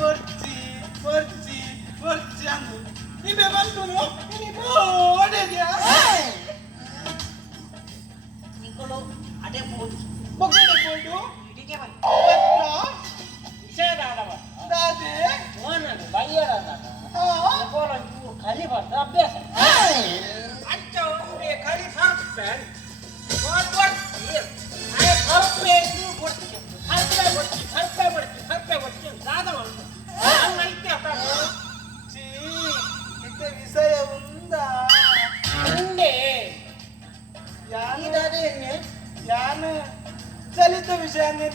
ಬರ್ಚಿ ಬರ್ಚಿ ಬರ್ಚಿ ಅಂದು ನಿಂಬೆ ಬಂತು ಬೋಡೆಗೆ ನಿಂಗಳು ಅದೇ ಬೋಡು ಬೊಗ್ಗಡೆ ಬೋಡು ಇಡಿಗೆ ಬನ್ನಿ ವಿಷಯದಾದವ ದಾದೆ ಓನದು ಬೈಯಡಲ್ಲ ಚೂರು ಕಲಿ ಬರ್ತ ಅಭ್ಯಾಸ ಅಂಚ ಊರೇ ಕಲಿ ಬರ್ತ విషయ ఉందా ఉండే యాను చలిత విషయాన్ని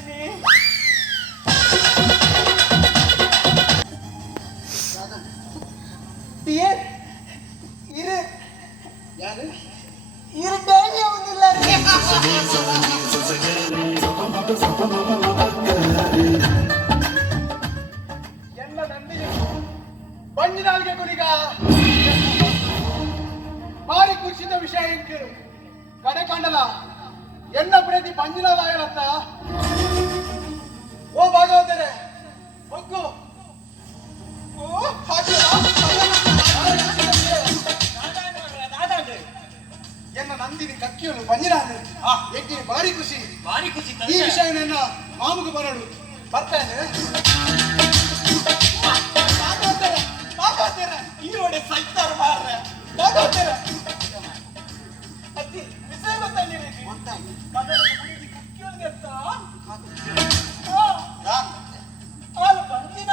ఇరు ఇరు డైరీ అవుతుందిಲ್ಲ என்ன நன்றி பஞ்சு நாளுக்கு குடிக்கா மாறி ಕುರ್ಚಿದ ವಿಷಯಕ್ಕೆ ಕಡೆ ಕಂಡಲ ಎನ್ನ ಪ್ರತಿ ಪಂಜಿನಾದ ಆಗಲತ್ತ ಓ ಭಾಗವತರೆ ಹೊಕ್ಕು ಓ ಎನ್ನ ನಂದಿನಿ ಕಕ್ಕಿಯನು ಪಂಜಿನಾದ ಎಟ್ಟಿ ಭಾರಿ ಖುಷಿ ಈ ವಿಷಯ ನನ್ನ ಮಾಮುಗೆ ಬರಲು ಬರ್ತಾನೆ ಈರೋಡೆ ಸೈತಾರ ಮಾರ್ರೆ ಅತ್ತಿ ವಿಷಯ ಗೊತ್ತಾಗಿರಿ ಹಾಲು ಬಂದಿನ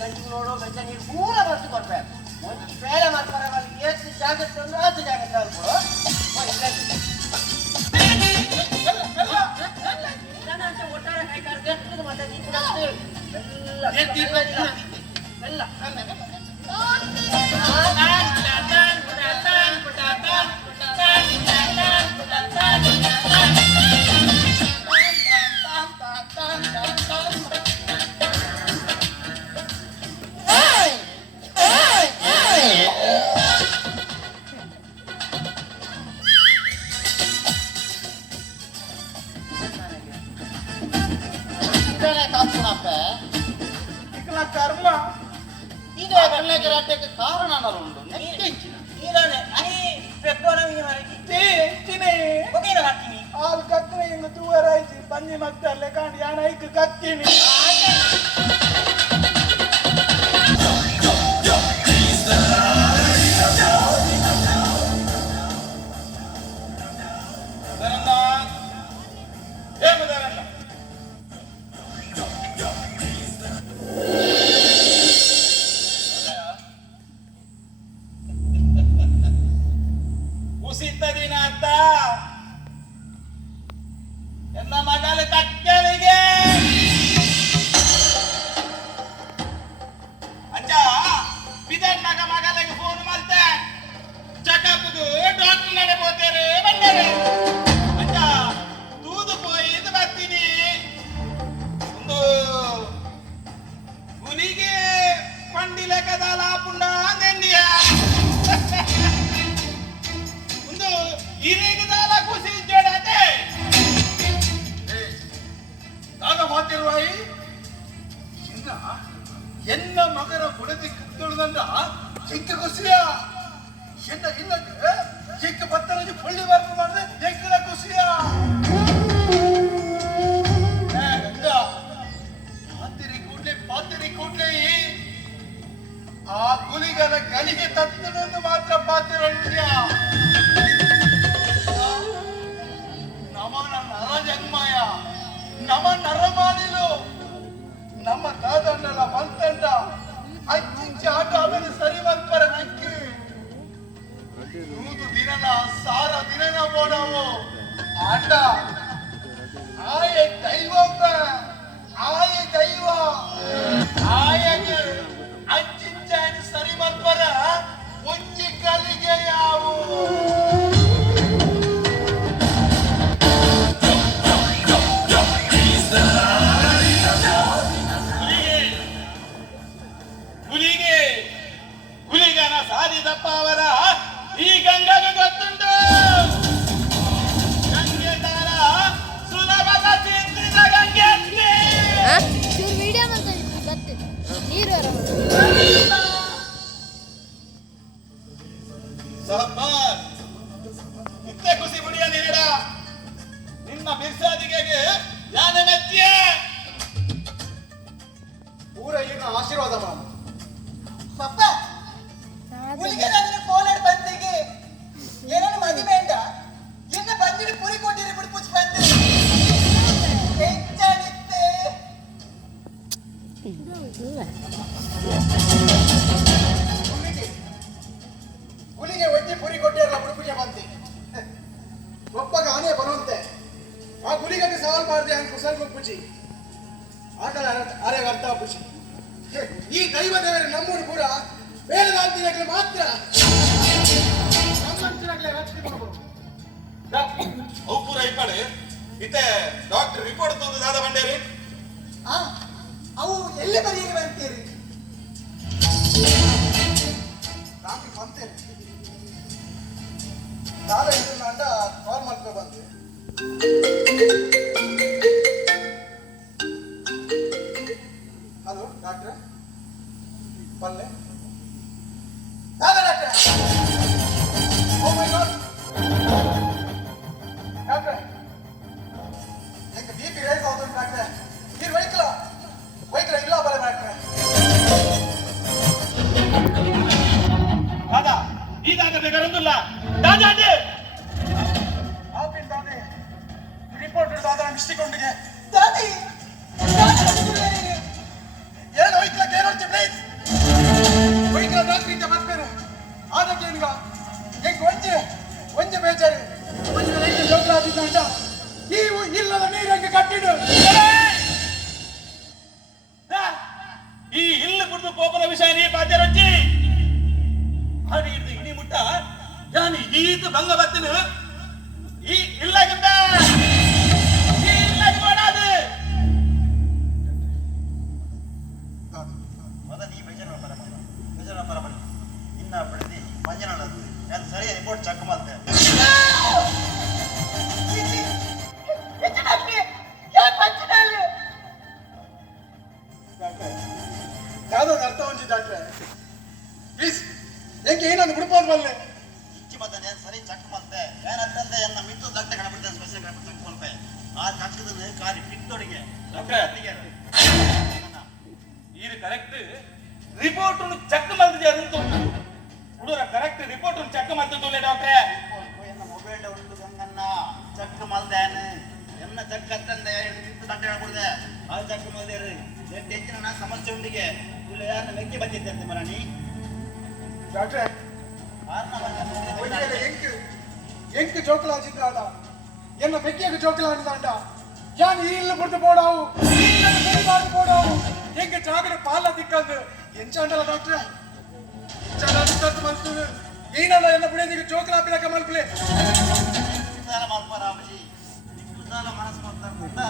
ಗಂಟು ನೋಡು ಬೆಚ್ಚ ನೀರು ಪೂರ ಬರ್ತು ಕೊಡ್ಬೇಕು ಒಂದು ಬೇರೆ ಮಾಡ್ಕೊಡವಲ್ಲಿ ಎಷ್ಟು ಜಾಗ್ರತೆ ಅಂದ್ರೆ ಅದು ಜಾಗ್ರತೆ ಆಗ್ಬೋದು ಒಟ್ಟಾರೆ ಕೈಕಾಲು ಎಷ್ಟು ಮತ್ತೆ ಎಲ್ಲ కర్మ ఇదే గల్లెగరాటకి కారణాలుండు నెక్కించిన ఈరోనే అని పెద్దోనవి మరి తినే ఒకేన కక్కిని ఆల్ కక్కిన ఇంగ తువరైచి పంజి మక్తర్లే కాండి యానైక్ కక్కిని ಹಿರಿಗಿದಾಲ ಆಟ ಆಯ ದೈವಪ್ಪ ಆಯ ದೈವ ಆಯಗೆ ಅಂಚಿಂಚಾನಿ ಸರಿ ಮಲ್ಪರ ಒಂಜಿ ಕಲಿಗೆ ಯಾವು ಹುಲಿಗನ ಸಾಧಿದಪ್ಪ ಅವರ ಈ ಗಂಗಗೆ ಗೊತ್ತುಂಟು ಗಂಗೆ ದಾರ ಸುಲಭ ಸತಿಂದ್ರಿದ ಗಂಗೆ ವಿಡಿಯೋ ಮಾಡ್ತಾ ನೀರು ಸಹಪಾರ್ ಇತ್ತೆ ಖುಷಿ ಮುಡಿಯ ನೀಡ ನಿನ್ನ ಬಿರ್ಸಾದಿಗೆ ಯಾನ ಮೆಚ್ಚಿಯೇ ಪೂರ ಈಗ ಆಶೀರ್ವಾದ ಮಾಡ ಪಪ್ಪ ಹುಲಿಗೆದಾದ್ರೆ ಕೋಲಾಡ್ ಬಂದಿಗೆ ಏನೇನು ಮದುವೆ ಉಂಟ ಇನ್ನ ಬಂದಿರಿ ಪುರಿ ಕೊಟ್ಟಿರಿ ಬಿಡು ಪುಚ್ಚ ಬಂದು ಹೆಚ್ಚಾಡಿತ್ತೆ ಹುಲಿಗೆ ಒಟ್ಟಿ ಪುರಿ ಕೊಟ್ಟಿರಲ್ಲ ಬುಡುಪುಜೆ ಬಂತಿ ಒಪ್ಪಗ ಆನೆ ಬರುವಂತೆ ಆ ಹುಲಿಗೆ ಸವಾಲ್ ಮಾಡಿದೆ ಅಂತ ಕುಸಲ್ ಪುಚ್ಚಿ ಆಟ ಅರೆಗೆ ಅರ್ಥ ಪುಚ್ಚಿ ಈ ದೈವ ದೇವರ ನಮ್ಮೂರು ಪೂರ ಬೇಡದಾಂತಿನಾಗಲೇ ಮಾತ್ರ ನಮ್ಮಂತಿನಾಗಲೇ ರಕ್ಷಣೆ ಮಾಡಬಹುದು ಅವು ಪೂರ ಇಪ್ಪಡೆ ಇತ್ತೆ ಡಾಕ್ಟರ್ ರಿಪೋರ್ಟ್ ತಂದು ದಾದ ಬಂಡೇರಿ ಅವು ಎಲ್ಲಿ ಬರೀಗೆ ಬರ್ತೀರಿ ನಾಕಿ ಬಂತೇನೆ ದಾದ ಇದನ್ನ ಅಂಡ ಕಾಲ್ ಮಾಡ್ಕೊ ಬಂದೆ ಹಲೋ ಡಾಕ್ಟ್ರೆ ಪಲ್ಲೆ ದಾದ ಡಾಕ್ಟ್ರೆ ಓ ಮೈ ಗಾಡ್ ಡಾಕ್ಟ್ರೆ ಎಂಗ ಬಿಪಿ ರೈಸ್ ಆಗುದು ಡಾಕ್ಟ್ರೆ ನೀರು ವೈಕಲ ಇಲ್ಲ ಬಲೆ ಡಾಕ್ಟ್ರೆ ದಾದಾ ಈಗಾಗಲೇ ಗರಂದಿಲ್ಲ ದಾದಾ ಆಪಿನ್ ದಾದಿ ರಿಪೋರ್ಟ್ ದಾದಾ ಮಿಸ್ಟಿಕೊಂಡಿಗೆ ದಾದಿ ಏನು ವೈಕಲ ಕೇಳೋರ್ಚೆ ಪ್ಲೀಸ್ ವೈಕಲ ಡಾಕ್ಟರ್ ಇಂದ ಬರ್ಬೇರು ಅದಕ್ಕೆ ಈಗ ಹೆಂಗ್ ಒಂಜೆ ಬೇಜಾರು ಒಂಜೆ ರೈತ ಜೋಗ್ಲಾದಿದ್ದಂಟ ನೀವು ಇಲ್ಲದ ನೀರು ಹೆಂಗೆ ಕಟ್ಟಿಡು ಈ ಇಲ್ಲು ಕುಡಿದು ಪೋಪನ ವಿಷಯ ನೀ ಬಾಧ್ಯರೊಚ್ಚಿ ಹಾಡಿ ಹಿಡಿದು ಇಡಿ ಮುಟ್ಟ ಯಾನಿ ಈತು ಭಂಗ ಬತ್ತಿನ ಈ ಇಲ್ಲಾಗಿದ್ದ ಈ ಇಲ್ಲಾಗಿ ಮಾಡಾದು ಮೊದಲ ಈ ಬೇಜಾರ ಪರಬಡಿ ಇನ್ನ ಬಿಡದಿ ಮಂಜನಳದು ನಾನು ಸರಿ ರಿಪೋರ್ಟ್ ಚೆಕ್ ಮಾಡ್ತೆ ಯಾವ್ದೊಂದು ಅರ್ಥ ಹೊಂದಿ ಡಾಕ್ಟ್ರೆ ಪ್ಲೀಸ್ ಹೆಂಗೆ ಏನಂದು ಬಿಡ್ಬೋದು ಬಲ್ಲೆ ಇಚ್ಚಿ ಮತ್ತೆ ನಾನು ಸರಿ ಚೆಕ್ ಮಾಡ್ತೆ ಏನಂತಂದೆ ಎನ್ನ ಮಿತ್ತು ದಟ್ಟ ಕಣಬಿಡ್ತೇನೆ ಸ್ಪೆಷಲ್ ಕಣಬಿಡ್ತೇನೆ ಚೆಕ್ ಮಾಡ್ತೆ ಆ ಕಟ್ಟದ ಕಾಲಿ ಪಿತ್ತೊಡಿಗೆ ಡಾಕ್ಟ್ರೆ ಇದು ಕರೆಕ್ಟ್ ರಿಪೋರ್ಟ್ ಚೆಕ್ ಮಾಡ್ತಿದ್ದೆ ಅದಂತೂ ಹುಡುಗರ ಕರೆಕ್ಟ್ ರಿಪೋರ್ಟ್ ಚೆಕ್ ಮಾಡ್ತಿದ್ದೋಲೆ ಡಾಕ್ಟ್ರೆ ಎನ್ನ ಮೊಬೈಲ್ ಉಂಟು ಗಂಗನ್ನ ಚೆಕ್ ಮಾಡ್ದೇನೆ ಎನ್ನ ಚೆಕ್ ಅಂತಂದೆ ಮಿತ್ತು ದಟ್ಟ ಕಣಬಿಡ್ದೆ ಆ ಚೆಕ್ ಮಾಡ್ದೇರಿ ಹೆಚ್ಚಿನ ಸಮಸ್ಯೆ ಉಂಡಿಗೆ ಇಲ್ಲಿ ಯಾರನ್ನ ಮೆಕ್ಕಿ ಬಂದಿದ್ದೆ ಅಂತ ಮರಣಿ ಡಾಕ್ಟ್ರೆ ಎಂಕ್ ಜೋಕಲಾಜಿದ್ದಾಡ ಎನ್ನ ಮೆಕ್ಕಿಯಾಗ ಜೋಕಲಾಡಿದಾಂಡ ಯಾನ್ ಈ ಇಲ್ಲು ಬಿಡ್ದು போடாವು போடாವು ಎಂಗೆ ಜಾಗಡೆ ಪಾಲ ದಿಕ್ಕಂದು ಎಂಚಾಂಡಲ ಡಾಕ್ಟ್ರೆ ಎಂಚಾಂಡಲ ದಿಕ್ಕಂದು ಮಲ್ತು ಏನಲ್ಲ ಎನ್ನ ಬಿಡೇದಿಗೆ ಜೋಕಲಾಪಿಲಕ ಮಲ್ಪಲೆ ಮಲ್ಪರಾಮಜಿ ಮನಸ್ಸು ಮಾಡ್ತಾ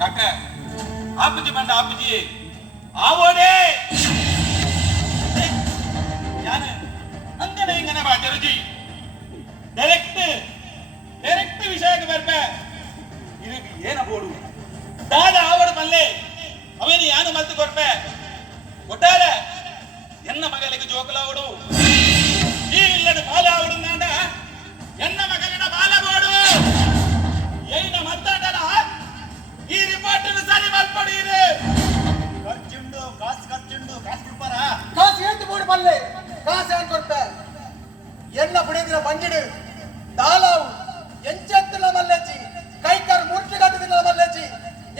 ಡಾಕ್ಟ್ರೆ ಆಪುಜಿ ಬಂಡ ಆಪುಜಿ ಆವೋಡೆ ಯಾನೆ ಅಂಗನೆ ಇಂಗನೆ ಬಾಜರುಜಿ ಡೈರೆಕ್ಟ್ ವಿಷಯಕ್ಕೆ ಬರ್ಬೆ ಇದಕ್ಕೆ ಏನ ಬೋಡು ದಾದ ಆವಡ ಮಲ್ಲೆ ಅವೇನು ಯಾನು ಮಲ್ತು ಕೊಡ್ಬೆ ಒಟ್ಟಾರೆ ಎನ್ನ ಮಗಳಿಗೆ ಜೋಕಲಾವಡು ಈ ಇಲ್ಲದ ಬಾಲ ಆವಡು ನಾಡ ಎನ್ನ ಮಗನ ಬಾಲ ಬೋಡು ಏನ ಮತ್ತಾಡಲ್ಲ ಈ ರಿಪೋರ್ಟ್ ಸರಿ ಮಲ್ಪಡೀರಿ ಖರ್ಚುಂಡು ಕಾಸು ಬಿಡ್ಪಾರ ಕಾಸು ಏಂತ ಬೋಡು ಮಲ್ಲೆ ಕಾಸು ಏನ್ ಕೊಡ್ಬೆ ಎನ್ನ ಬಿಡಿದಿನ ಬಂಜಿಡು ದಾಲಾವು ಎಂಚೆತ್ತಲ ಮಲ್ಲೆಚ್ಚಿ ಕೈಕಾರ್ ಮೂರ್ತಿ ಕಟ್ಟಿದಿನ ಮಲ್ಲೆಚ್ಚಿ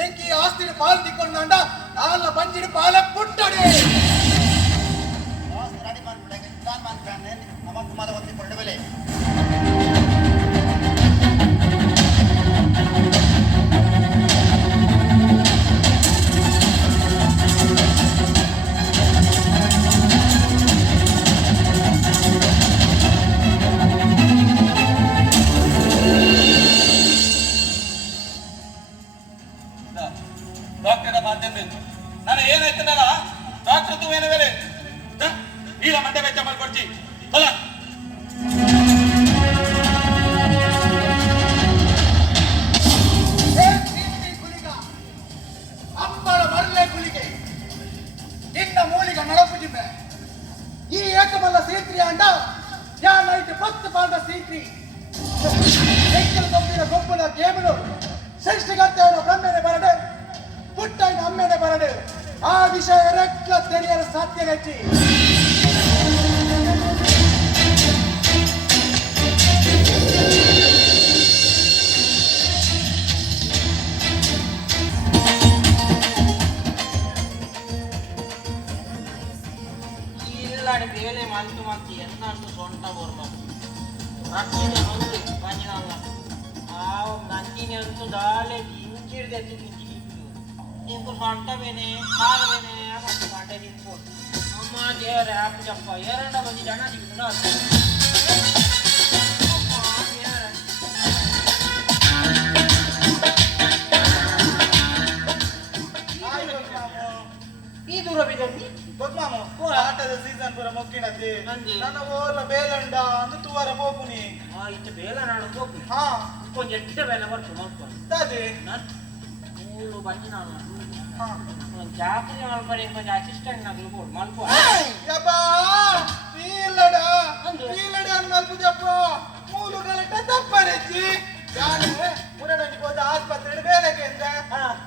ಎಂಕಿ ಆಸ್ತಿನ ಪಾಲು ತಿಕ್ಕೊಂಡ ಆಲ್ಲ ಬಂಜಿಡು ಪಾಲ ಪುಟ್ಟಡಿ ರೆಡಿ ಮಾಡ್ಬಿಟ್ಟೆ ನಮಕ್ ಮಾದ ಒಂದು ಕೊಂಡ ಬೆಲೆ ಬರ್ತಿ ಅಲ್ಲ ಅಂಬಳ ಮರಳೆ ಗುಳಿಗೆ ನಿನ್ನ ಮೂಲಿಗ ನಳಪುಜಿಮೆ ಈ ಏಕಮಲ್ಲ ಸೀತ್ರಿ ಅಂಡ ಯಾನೈಟ್ 10 ಪಾದ ಸೀತ್ರಿ ಎಕ್ಕಲ ತಪ್ಪಿನ ಗೊಬ್ಬನ ಗೇಮನು ಸೃಷ್ಟಿಕರ್ತೆಯವನ ಬ್ರಹ್ಮನೆ ಬರಡೆ ಪುಟ್ಟೈನ ಅಮ್ಮೆನೆ ಬರಡೆ ಆ ವಿಷಯ ರೆಕ್ಲ ತೆರೆಯರ ಸಾಧ್ಯ ನೆಚ್ಚಿ ಇಲ್ಲಾಡಿ ಬೇಲೆ ಮಲ್ತು ಮಲ್ತು ಎನ್ನಂದು ಸೊಂಟ ಬರ್ಬೇಕು ರಟ್ಟಿನ ಮಂದು ಬಂಜಿನಲ್ಲ ಆ ನಂದಿನಿ ಅಂತೂ ದಾಳೆ ಇಂಚಿಡ್ದೆ ನಿಂಕು ಸೊಂಟ ಬೇನೆ ಕಾಲು ಬೇನೆ ಮತ್ತು ಗಂಟೆ ನಿಂತ್ಕೊಂಡು ಅಮ್ಮ ದೇವರ ಆಪ್ಜಪ್ಪ ಎರಡ ಮಂದಿ ಜನ ಸಿಗ್ತದ ಈ ದೂರ ಬಿದ್ದಿ ಗೊತ್ತಾಮು ಆಟದ ಸೀಸನ್ ಪೂರ ಮೊಕ್ಕಿನತಿ ನನ್ನ ಓಲ ಬೇಲಂಡ ಅಂದು ತುವರ ಪೋಪುನಿ ಇತ್ತು ಬೇಲ ನಾಡು ಹೋಗಿ ಹಾ ಕೊಂಚ ಎಡ್ಡ ಬೇಲ ಬರ್ತು ಮಾಡ್ಕೊಂಡು ತಾದಿ ಮೂರು ಬಂಜಿ ನಾನು ಹಾ ಜಾಪನಿ ಮಲ್ಪರಿ ಕೊಂಚ ಅಸಿಸ್ಟೆಂಟ್ ನಗಲು ಬೋರ್ಡ್ ಮಲ್ಪ ಯಪ್ಪ ಪೀಲಡ ಪೀಲಡ ಅನ್ ಮಲ್ಪು ಜಪ್ಪ ಮೂಲು ಗಲಟ ತಪ್ಪನೆಚ್ಚಿ ನಾನು ಮುರಡಂಜಿ ಹೋದ ಆಸ್ಪತ್ರೆ ಬೇರೆ ಕೇಂದ್ರ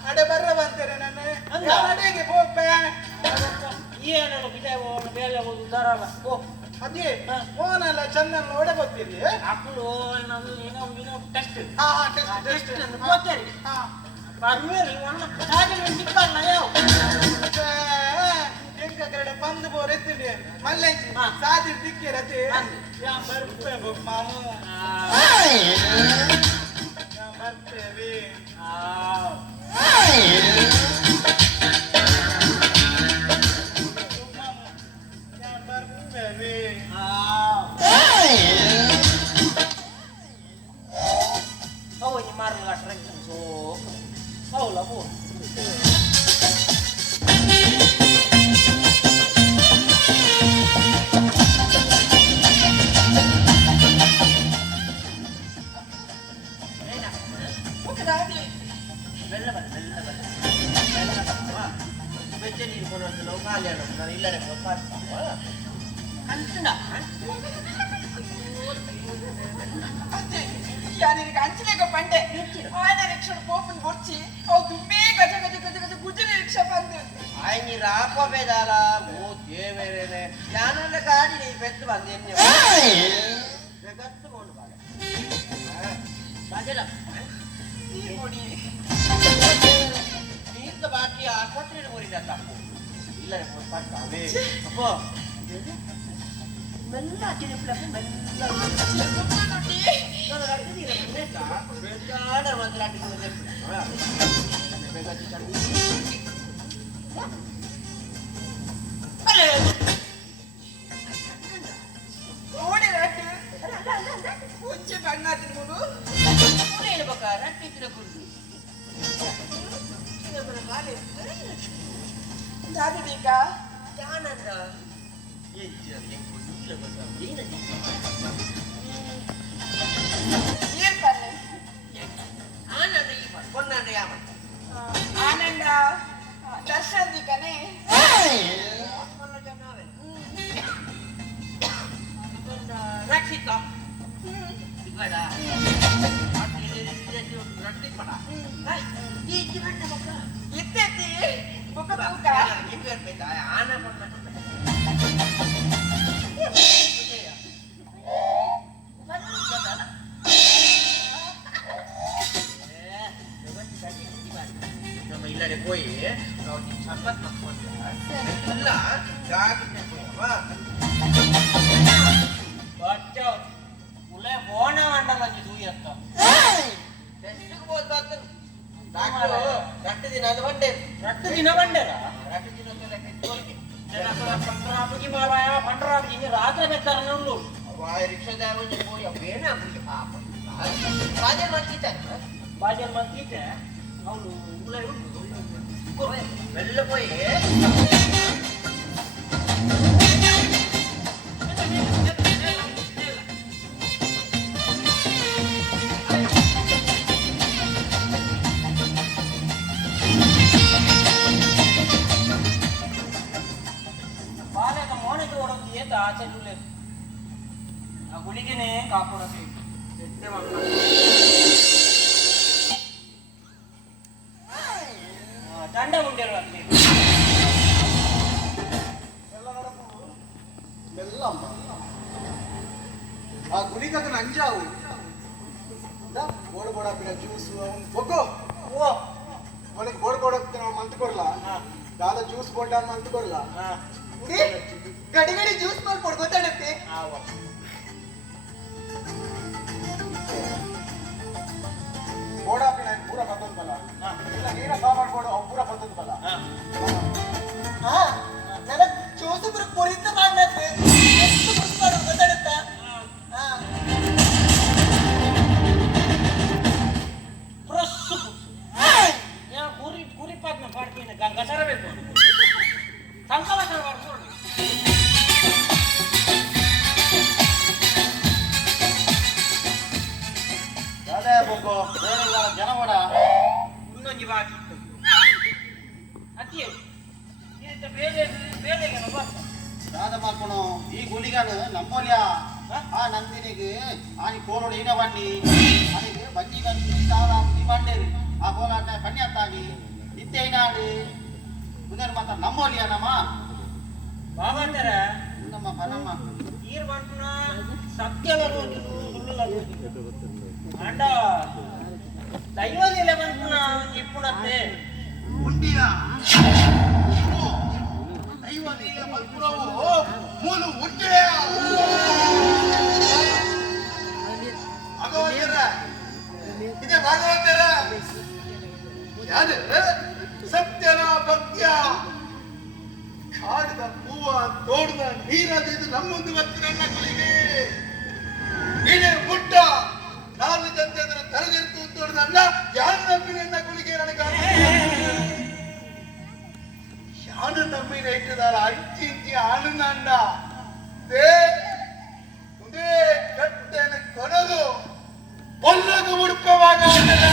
ಅಡೆ ಬರ್ರ ಬಂತೇನೆ ನನ್ನ ಅಡೆಗೆ ಹೋಗ್ಬೆ ಏನಲ್ಲ ಬಿಜಯ ಬೇಲೆ ಹೋದು ದಾರಾಳ ಓ ಅದೇ ಫೋನೆಲ್ಲ ಚಂದನ್ ನೋಡೆ ಗೊತ್ತಿರಿ ಅಕ್ಕಳು ನಮ್ದು ಏನೋ ಟೆಸ್ಟ್ ಹಾ ಟೆಸ್ಟ್ ಟೆಸ್ಟ್ ಗೊತ್ತೇರಿ ಹಾ ಬರ್ವೇರಿ ಒನ್ನ ಸಾಗಲಿ ನಿಕ್ಕಲ್ಲ ಯಾವ ಎಂಕ ಕಡೆ ಪಂದು ಬೋರ್ ಎತ್ತಿಡಿ ಮಲ್ಲೆಂಚಿ ಸಾದಿ ದಿಕ್ಕಿರತಿ ಯಾ ಬರ್ಪೆ ಮಾಮು ಯಾ ಬರ್ತೇವೆ Oh, ini marah lah trek so. Oh, lah bu. ಯಾರಿಗೆ ಅಂಚಲೆಗ ಬಂಡೆ ಆಯ್ನ ರಿಕ್ಷಾ ಪೋಪನ್ ಬೊಚ್ಚಿ ಅವು ತುಂಬೇ ಗಜ ಗಜ ಗಜ ಗಜ ಗುಜರಿ ರಿಕ್ಷಾ ಬಂದು ಆಯ್ನಿ ರಾಪ ಬೇದಾಲ ಓ ದೇವೇರೇನೆ ಯಾನಲ್ಲ ಗಾಡಿ ನೀ ಪೆತ್ತು ಬಂದೇನೆ ಜಗತ್ತು ಕೊಂಡು ಬಾಗ ಬಾಜಲ ಈ ಕೊಡಿ ನೀತ ಬಾಟಿ ಆಸ್ಪತ್ರೆಗೆ ಹೋರಿದ ತಪ್ಪು ಇಲ್ಲ ಪಟ್ಟಾವೆ ಅಪ್ಪ ಮೆಲ್ಲ ಹಾಕಿದೆ ಪ್ಲಸ್ ಮೆಲ್ಲ ನೋಡಿ ನಾನು ಹಾಕಿದ್ದೀರ ಬೇಕಾ ಬೇಕಾದ ಒಂದು ಲಾಟಿ ಕೊಡದೆ ಅಲೆ ಓಡಿ ರಾಟಿ ಮುಂಚೆ ಬಣ್ಣಾತಿ ನೋಡು ಏನು ಬೇಕಾ ರಟ್ಟಿ ತಿನ್ನಕೊಂಡು ನಮ್ಮ ಕಾಲೇ ದಾದಿದೀಗ ಯಾನಂದ ಏರ್ಪಲ್ಲೆ ಆನಂದ ಈ ಕೊನ್ನಂದ ಯಾಮ ಆನಂದ ದರ್ಶನ್ ದಿಕ್ಕನೆ ಕೊನ್ನ ಜನವೇ ರಕ್ಷಿತ ಇಗಡ ರಟ್ಟಿ ಪಡ ಈ ಚಿರಟ್ಟ ಮಕ್ಕ ಇತ್ತೈತಿ ಬುಕ್ಕ ಬುಕ್ಕ ಇಬ್ಬರು ಬೇಕಾ ಆನ ಕೊನ್ನ நம்ம இல்லாடி போய் சம்பத் இல்ல உள்ள போன வேண்டாம் அஞ்சு தூயத்த ಟೆಸ್ಟಿಗೆ ಹೋದ್ ಬಾತ ಡಾಕ್ಟರ್ ರಟ್ಟು ದಿನ ಅದು ಬಂಡೆ ರಟ್ಟು ದಿನ ಬಂಡೆರ ರಟ್ಟು ದಿನ ತೋಲಿಕೆ ಪಂಡ್ರಾಪಿಗೆ ಮಾರಾಯ ಪಂಡ್ರಾಪಿಗೆ ರಾತ್ರಿ ಬೇಕಾರ ನೋಡು ರಿಕ್ಷಾದಾರ ಹೋಗಿ ಬೇಡ ಆಗ್ಬಿಟ್ಟು ಪಾಪ ಬಾಜಲ್ ಮಂತಿದ್ದ ಬಾಜಲ್ ಮಂತಿದ್ದ ಅವನು ಉಳ್ಳ ಬೆಲ್ಲ போய் ಬೋಡ ಬೋಡ ಹಾಕಿದ ಜ್ಯೂಸು ಅವ್ನು ಬೊಗ್ಗು ಓ ಅವನಿಗೆ ಬೋಡ ಬೋಡ ಮಂತ್ ಕೊಡ್ಲ ದಾದ ಜ್ಯೂಸ್ ಬೋಡ ಮಂತ್ ಕೊಡ್ಲ ಗಡಿ ಗಡಿ ಜ್ಯೂಸ್ ಮಾಡ್ಕೊಡ್ ಗೊತ್ತಾಡತ್ತೆ ಬೋಡ ಹಾಕಿನ ಪೂರ ಪತ್ತೊಂದು ಬಲ ಇಲ್ಲ ನೀರ ಸಾಮಾನು ಬೋಡ ಅವು ಪೂರ ಪತ್ತೊಂದು ಬಲ ನನಗ್ ಜ್ಯೂಸ್ ಪುರ ಪೊರಿತ ಮಾಡತ್ತೆ ಎಷ್ಟು ಪುರುಷ ಮಾಡೋದು ಗೊತ್ತಾಡತ್ತಾ ಪ್ರಸ್ಸು ಯಾ ಗುರಿ ಗುರಿ ಪಾದ್ನ ಪಾಡ್ತೀನಿ ಗಂಗಸರ ಬೇಕು ಸಂಕಲನ ಮಾಡ್ಕೊಂಡು ಅದೇ ಬೊಗ್ಗು ಬೇರೆ ಜನ ಕೂಡ ಇನ್ನೊಂದು ಬಾಕಿ ಅತಿ ಬೇರೆ ಬೇರೆಗೆ ದಾದ ಮಾಡ್ಕೊಣ ಈ ಗುಲಿಗಾನು ನಮ್ಮೋಲ್ಯ ಆ ನಂದಿನಿಗೆ ಆನಿ ಕೋಲೋಡು ಈನ ಬನ್ನಿ ಅವನಿಗೆ ಬನ್ನಿ ಬಂದು ಸಾಲ ಬಂಡೇರಿ ಆ ಕೋಲಾಟ ಬನ್ನಿ ಅಂತಾಗಿ ಇತ್ತೇನಾಡು ಪುನರ್ ಮಾತ್ರ ನಮ್ಮೋಲ್ಯ ನಮ್ಮ ಬಾಬಾಂತರ ನಮ್ಮ ಪನಮ್ಮ ಈರ್ ಮಾಡ್ಕೊಣ ಸತ್ಯವರು ಸುಳ್ಳು ಅಂಡ ದೈವದಿಲ್ಲ ಬಂದ್ಪುನ ಇಪ್ಪುಣತ್ತೆ ಉಂಡಿಯ ದೈವದೀಯ ಮಲ್ಪುರವು ಮೂಲು ಉಂಡೆ ಭಗವಂತರ ಇದೆ ಭಗವಂತರ ಯಾರು ಸತ್ಯನ ಭಕ್ತ್ಯ ಕಾಡಿದ ಹೂವ ತೋಡಿದ ನೀರದಿದ್ದು ನಮ್ಮೊಂದು ಬರ್ತಿ ನನ್ನ ಕುಲಿಗೆ ಇಡೇ ಮುಟ್ಟ ನಾನು ಜೊತೆ ತರದಿರ್ತು ತೋಡಿದಲ್ಲ ಯಾರು ನಂಬಿ ನನ್ನ ಕುಲಿಗೆ ನನಗೆ ಯಾರು ನಂಬಿ ಇಟ್ಟಿದಾರ ಅಂಚಿ ಇಂಚಿ ಆನಂದ ಅಂಡ